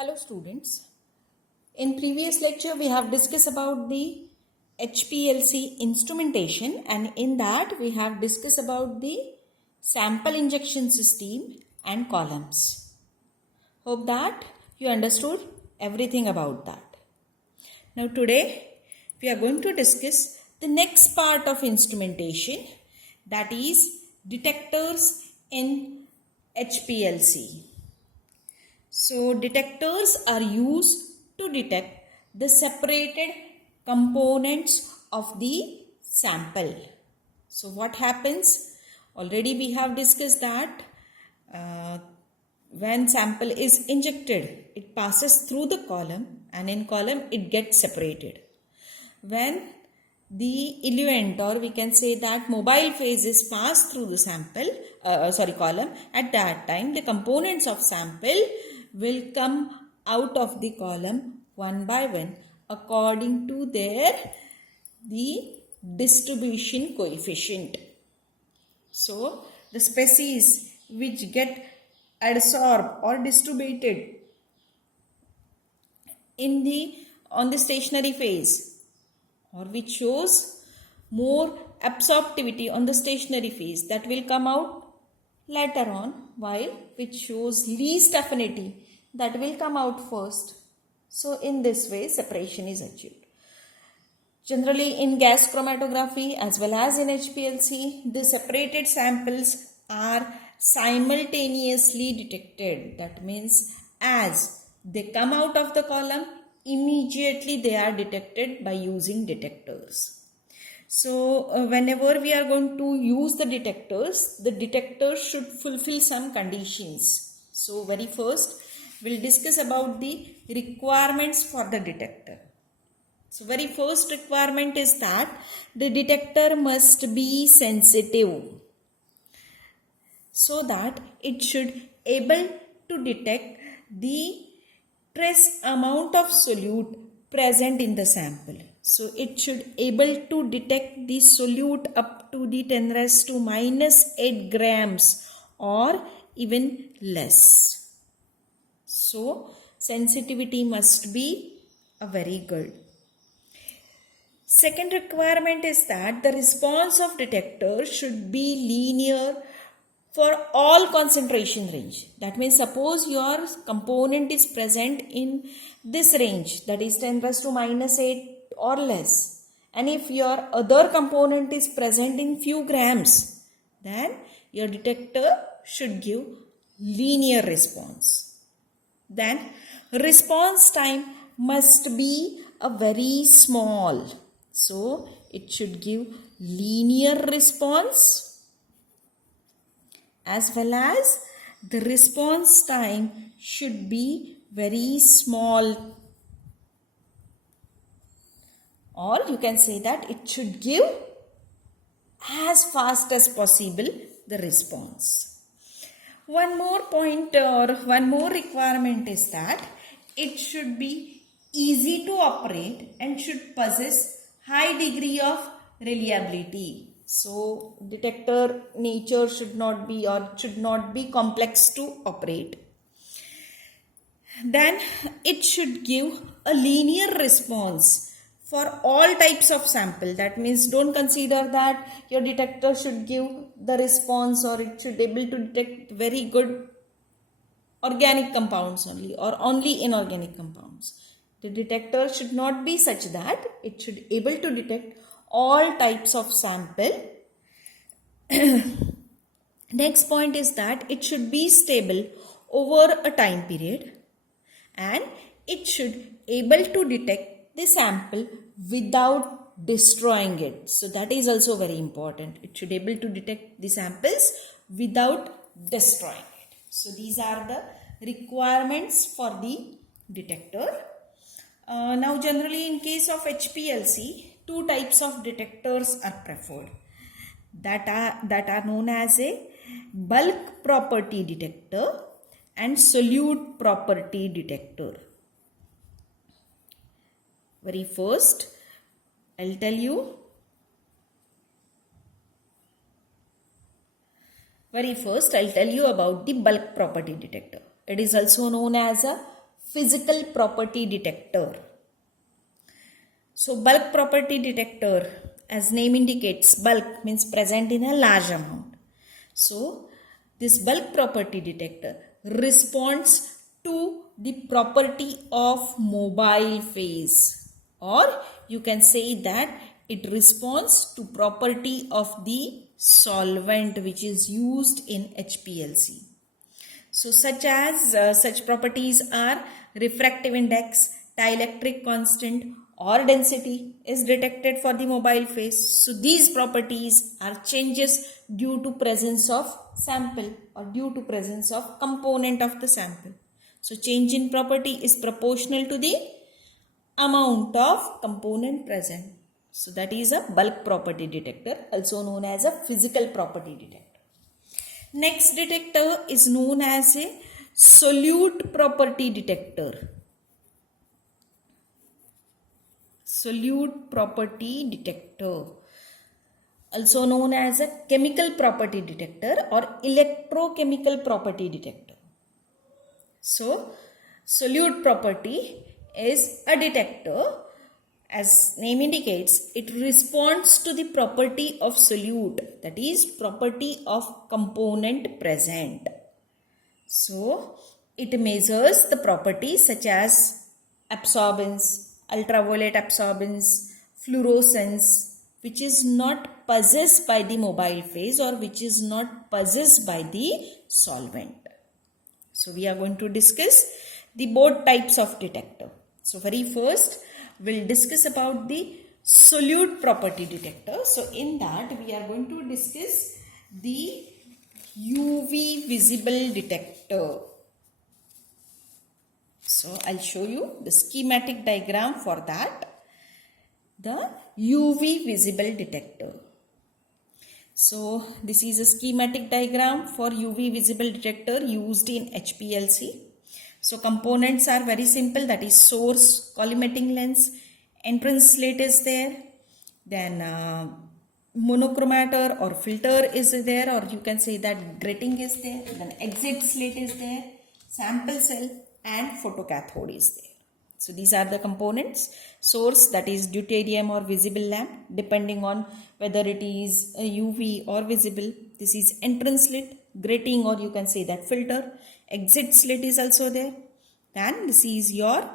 Hello students. In previous lecture we have discussed about the HPLC instrumentation, and in that we have discussed about the sample injection system and columns. Hope that you understood everything about that. Now today we are going to discuss the next part of instrumentation, that is detectors in HPLC. So detectors are used to detect the separated components of the sample. So what happens? Already we have discussed that when sample is injected, it passes through the column, and in column it gets separated. When the eluent, or we can say that mobile phase, is passed through the column, at that time the components of sample will come out of the column one by one according to the distribution coefficient. So the species which get adsorbed or distributed on the stationary phase, or which shows more absorptivity on the stationary phase, that will come out later on, while which shows least affinity, that will come out first. So in this way separation is achieved. Generally in gas chromatography as well as in HPLC, the separated samples are simultaneously detected. That means as they come out of the column, immediately they are detected by using detectors. So whenever we are going to use the detectors should fulfill some conditions. So very first we'll discuss about the requirements for the detector. So very first requirement is that the detector must be sensitive, so that it should able to detect the trace amount of solute present in the sample. So it should able to detect the solute up to the 10 raised to minus 8 grams or even less. So sensitivity must be a very good. Second requirement is that the response of detector should be linear for all concentration range. That means suppose your component is present in this range, that is 10 raised to minus 8 or less, and if your other component is present in few grams, then your detector should give linear response. Then response time must be a very small. So it should give linear response, as well as the response time should be very small, or you can say that it should give as fast as possible the response. One more point or one more requirement is that it should be easy to operate and should possess high degree of reliability. So detector nature should not be complex to operate. Then it should give a linear response for all types of sample. That means don't consider that your detector should give the response, or it should able to detect very good organic compounds only, or only inorganic compounds. The detector should not be such that it should able to detect all types of sample. Next point is that it should be stable over a time period, and it should able to detect the sample without destroying it. So that is also very important. It should able to detect the samples without destroying it. So these are the requirements for the detector. Now generally in case of HPLC, two types of detectors are preferred, that are known as a bulk property detector and solute property detector. Very first I'll tell you about the bulk property detector. It is also known as a physical property detector. So bulk property detector, as name indicates, bulk means present in a large amount. So this bulk property detector responds to the property of mobile phase, or you can say that it responds to property of the solvent which is used in HPLC. So such properties are refractive index, dielectric constant, or density is detected for the mobile phase. So these properties are changes due to presence of sample or due to presence of component of the sample. So change in property is proportional to the amount of component present. So that is a bulk property detector, also known as a physical property detector. Next detector is known as a solute property detector. Solute property detector, also known as a chemical property detector or electrochemical property detector. So solute property is a detector. As name indicates, it responds to the property of solute, that is property of component present. So it measures the properties such as absorbance, ultraviolet absorbance, fluorescence, which is not possessed by the mobile phase or which is not possessed by the solvent. So we are going to discuss the both types of detector. So very first we'll discuss about the solute property detector. So in that we are going to discuss the UV visible detector. So I'll show you the schematic diagram for that. The UV visible detector. So this is a schematic diagram for UV visible detector used in HPLC. So components are very simple, that is source, collimating lens, entrance slit is there, then monochromator or filter is there, or you can say that grating is there, then exit slit is there, sample cell and photocathode is there. So these are the components. Source, that is deuterium or visible lamp, depending on whether it is a UV or visible. This is entrance slit, grating, or you can say that filter. Exit slit is also there. Then this is your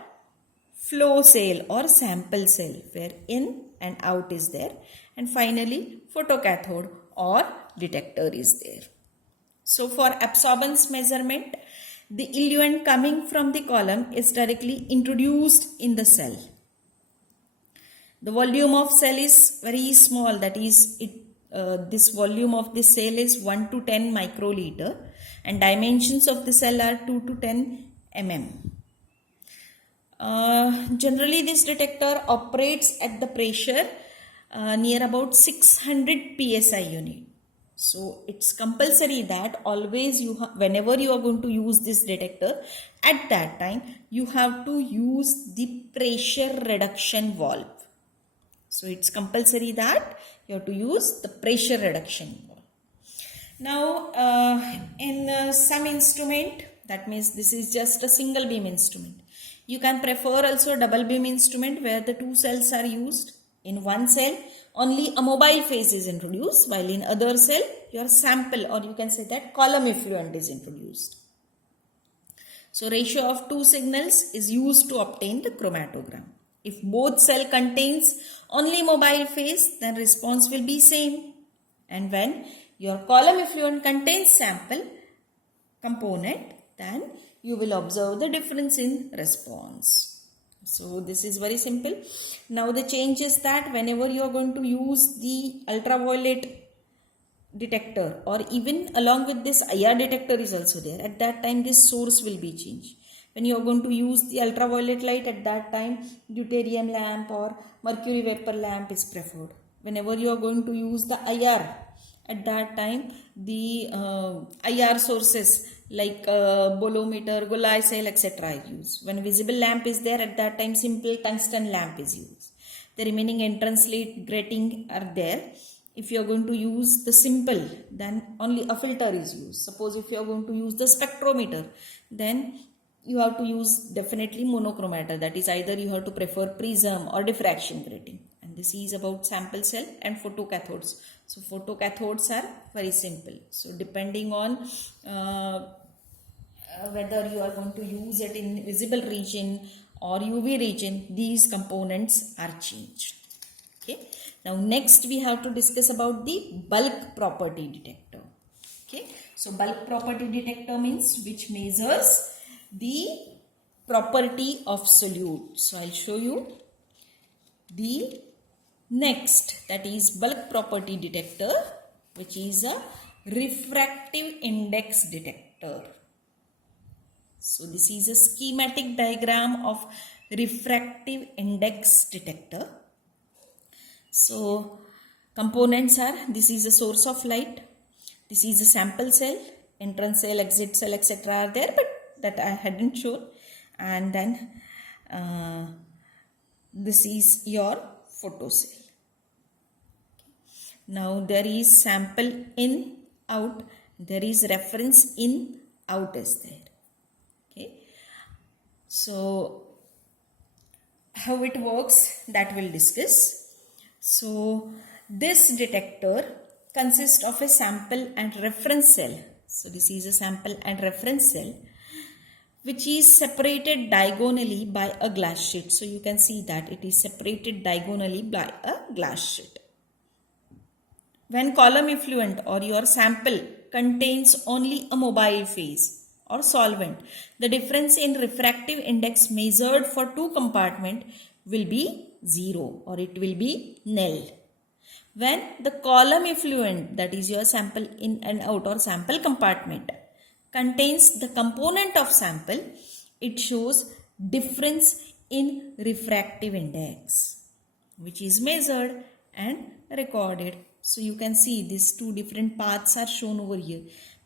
flow cell or sample cell, where in and out is there. And finally photocathode or detector is there. So for absorbance measurement, the eluent coming from the column is directly introduced in the cell. The volume of cell is very small, that is this volume of the cell is 1 to 10 microliter and dimensions of the cell are 2 to 10 mm. Generally this detector operates at the pressure near about 600 psi unit. So it's compulsory that always whenever you are going to use this detector, at that time you have to use the pressure reduction valve. So it's compulsory that you have to use the pressure reduction valve. Now in some instrument, that means this is just a single beam instrument. You can prefer also double beam instrument where the two cells are used. In one cell only a mobile phase is introduced, while in other cell your sample or you can say that column effluent is introduced. So ratio of two signals is used to obtain the chromatogram. If both cell contains only mobile phase, then response will be same. And when your column effluent contains sample component, then you will observe the difference in response. So this is very simple. Now the change is that whenever you are going to use the ultraviolet detector, or even along with this IR detector is also there, at that time this source will be changed. When you are going to use the ultraviolet light, at that time deuterium lamp or mercury vapor lamp is preferred. Whenever you are going to use the IR, at that time the IR sources like bolometer, Golgi cell, etc. is used. When visible lamp is there, at that time simple tungsten lamp is used. The remaining entrance slit, grating are there. If you are going to use the simple, then only a filter is used. Suppose if you are going to use the spectrometer, then you have to use definitely monochromator, that is either you have to prefer prism or diffraction grating. And this is about sample cell and photocathodes. So photocathodes are very simple. So depending on whether you are going to use it in visible region or UV region, these components are changed. Okay. Now next we have to discuss about the bulk property detector. Okay. So bulk property detector means which measures the property of solute. So I'll show you the next, that is bulk property detector, which is a refractive index detector. So this is a schematic diagram of refractive index detector. So components are, this is a source of light, this is a sample cell, entrance cell, exit cell, etc. are there, but that I hadn't shown. And then this is your photocell. Now there is sample in, out, there is reference in, out is there. Okay. So how it works, that we'll discuss. So this detector consists of a sample and reference cell. So this is a sample and reference cell which is separated diagonally by a glass sheet. So you can see that it is separated diagonally by a glass sheet. When column effluent or your sample contains only a mobile phase or solvent, the difference in refractive index measured for two compartments will be 0 or it will be nil. When the column effluent, that is your sample in and out or sample compartment, contains the component of sample, it shows difference in refractive index, which is measured and recorded. So you can see these two different paths are shown over here.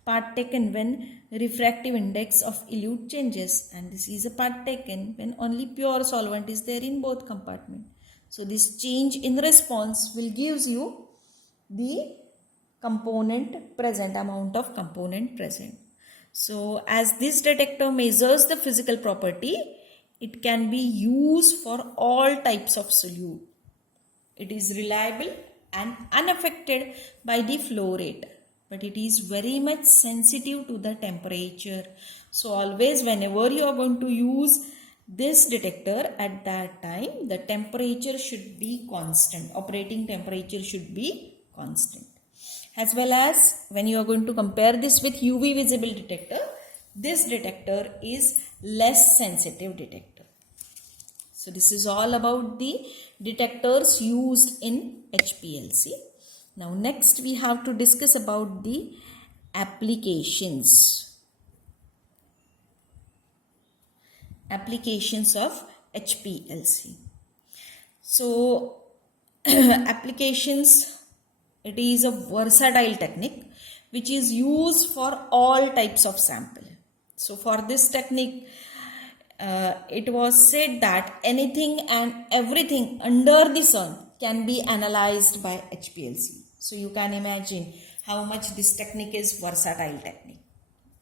Part taken when refractive index of elute changes, and this is a part taken when only pure solvent is there in both compartments. So this change in response will gives you the component present, amount of component present. So as this detector measures the physical property, it can be used for all types of solute. It is reliable and unaffected by the flow rate, but it is very much sensitive to the temperature. So always whenever you are going to use this detector, at that time the temperature should be constant, operating temperature should be constant. As well as when you are going to compare this with UV visible detector, this detector is less sensitive detector. So this is all about the detectors used in HPLC. Now next we have to discuss about the applications. Applications of HPLC. So applications, it is a versatile technique which is used for all types of sample. So for this technique, it was said that anything and everything under the sun can be analyzed by HPLC. So you can imagine how much this technique is versatile technique.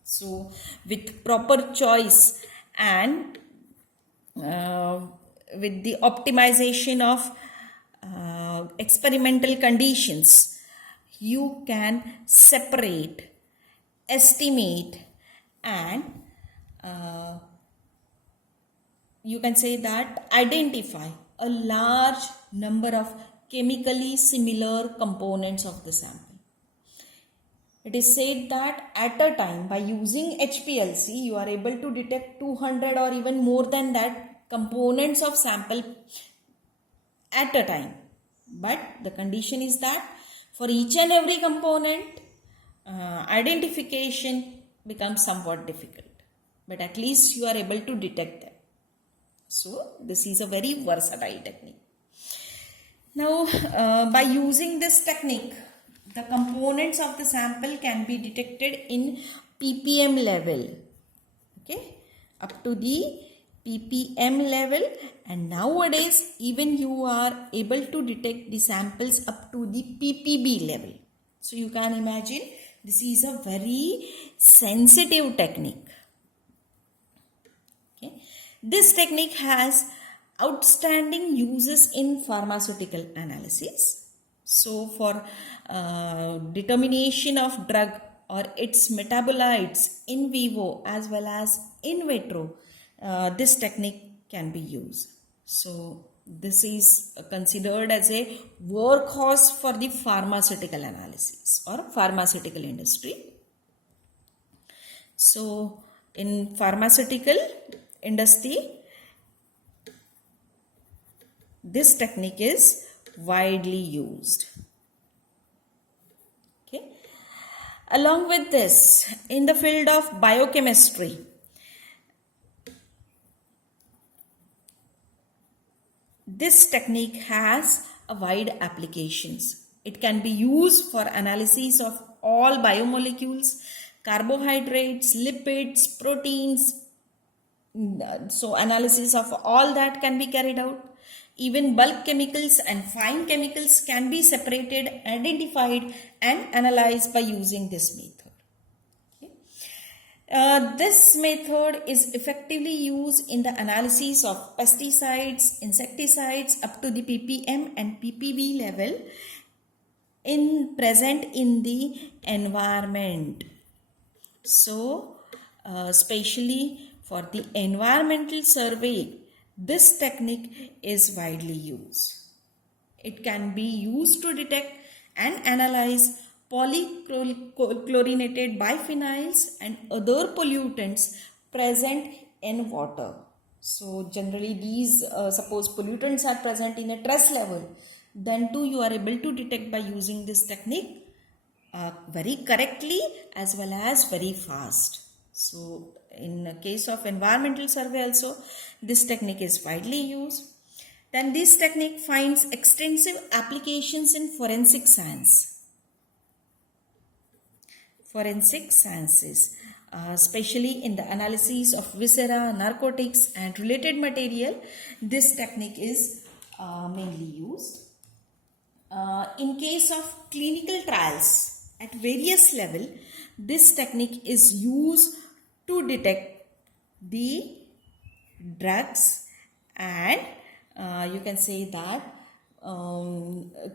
So with proper choice and with the optimization of experimental conditions, you can separate, estimate, and you can say that identify a large number of chemically similar components of the sample. It is said that at a time, by using HPLC, you are able to detect 200 or even more than that components of sample at a time. But the condition is that for each and every component, identification becomes somewhat difficult. But at least you are able to detect them. So this is a very versatile technique. Now, by using this technique, the components of the sample can be detected in ppm level, okay, up to the ppm level, and nowadays even you are able to detect the samples up to the ppb level. So you can imagine this is a very sensitive technique. This technique has outstanding uses in pharmaceutical analysis. So for determination of drug or its metabolites in vivo as well as in vitro, this technique can be used. So this is considered as a workhorse for the pharmaceutical analysis or pharmaceutical industry. So in pharmaceutical industry, this technique is widely used. Okay. Along with this, in the field of biochemistry, this technique has a wide applications. It can be used for analysis of all biomolecules, carbohydrates, lipids, proteins. So analysis of all that can be carried out. Even bulk chemicals and fine chemicals can be separated, identified and analyzed by using this method. This method is effectively used in the analysis of pesticides, insecticides up to the ppm and ppb level present in the environment. So, especially for the environmental survey, this technique is widely used. It can be used to detect and analyze polychlorinated biphenyls and other pollutants present in water. So generally these suppose pollutants are present in a trace level, then too you are able to detect by using this technique very correctly as well as very fast. So in the case of environmental survey also, this technique is widely used. Then this technique finds extensive applications in forensic science. Forensic sciences, especially in the analysis of viscera, narcotics and related material, this technique is mainly used. In case of clinical trials at various level, this technique is used to detect the drugs and you can say that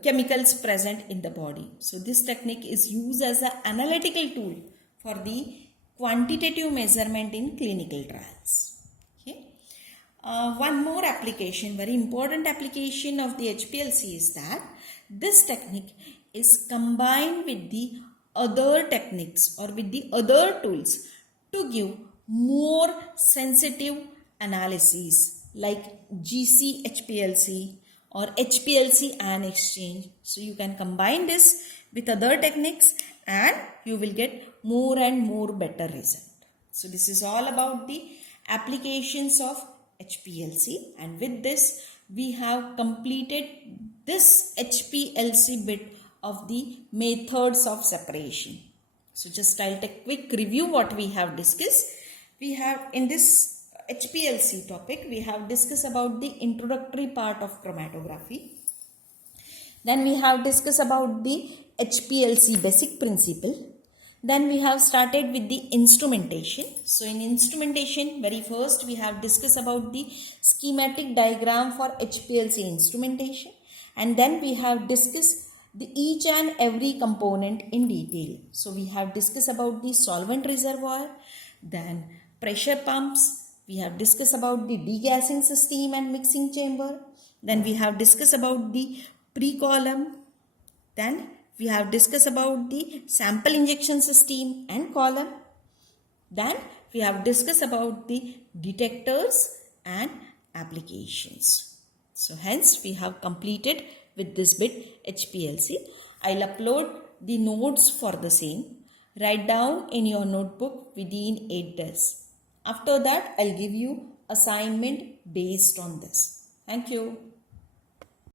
chemicals present in the body. So this technique is used as an analytical tool for the quantitative measurement in clinical trials. Okay. One more application, very important application of the HPLC is that this technique is combined with the other techniques or with the other tools to give more sensitive analysis like GC HPLC or HPLC ion exchange. So you can combine this with other techniques and you will get more and more better result. So this is all about the applications of HPLC, and with this we have completed this HPLC bit of the methods of separation. So just I'll take a quick review what we have discussed. We have in this HPLC topic, we have discussed about the introductory part of chromatography. Then we have discussed about the HPLC basic principle. Then we have started with the instrumentation. So in instrumentation, very first we have discussed about the schematic diagram for HPLC instrumentation. And then we have discussed each and every component in detail. So we have discussed about the solvent reservoir, then pressure pumps. We have discussed about the degassing system and mixing chamber. Then we have discussed about the pre-column. Then we have discussed about the sample injection system and column. Then we have discussed about the detectors and applications. So hence we have completed with this bit HPLC. I'll upload the notes for the same. Write down in your notebook within 8 days. After that, I'll give you assignment based on this. Thank you.